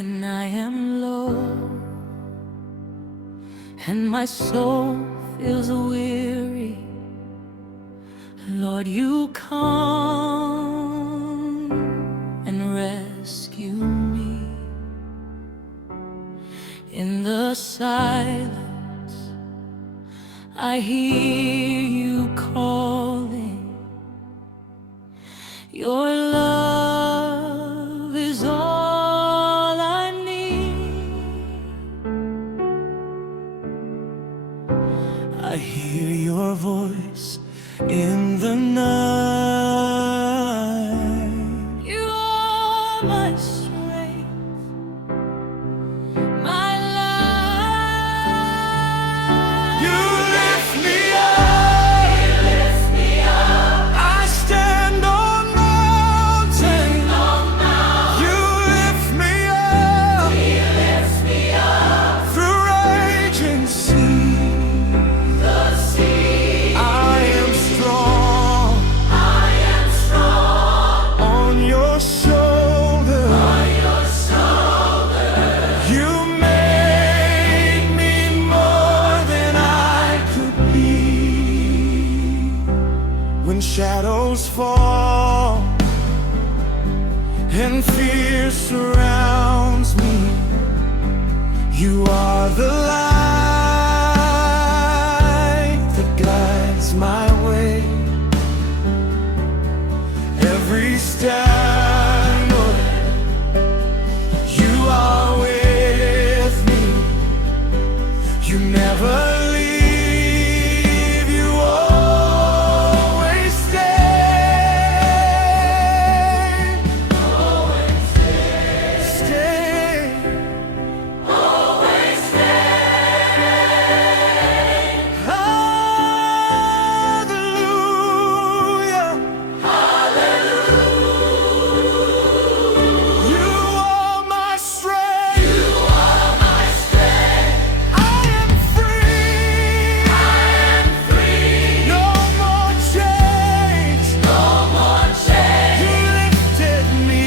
when I am low and my soul feels weary. Lord, you come and rescue me. In the silence, I hear you calling. Your love is all I need. I hear your voice in the night. You are my strength, my life. You lift me up. You lift me up. I stand on mountains. You lift me up. He lifts me up. Through raging sea. The sea. I am strong. I am strong. On your shoulder. On your shoulder. You made me more than I could be. When shadows fall and fear surrounds me, you are the light that guides my way. Every step, Lord, you are with me. You never leave, you always stay. Always stay. Always stay. Hallelujah. You are my strength. You are my strength. I am free. I am free. No more chains. No more chains. You lifted me.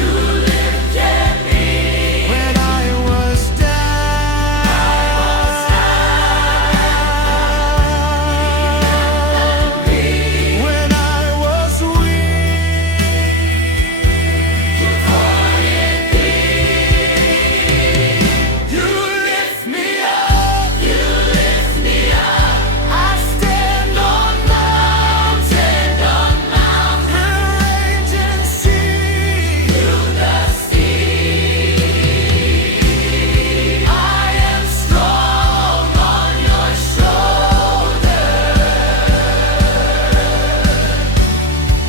You lifted me. When I was down. When I was weak. You pointed me. You lift me up. You lift me up. I stand on mountains. The raging sea. Through the sea. I am strong on your shoulder.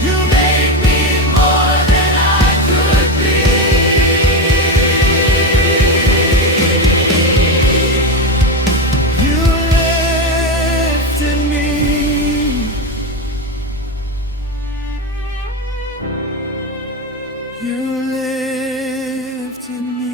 You make me more than I could be. You lifted me. You lifted me.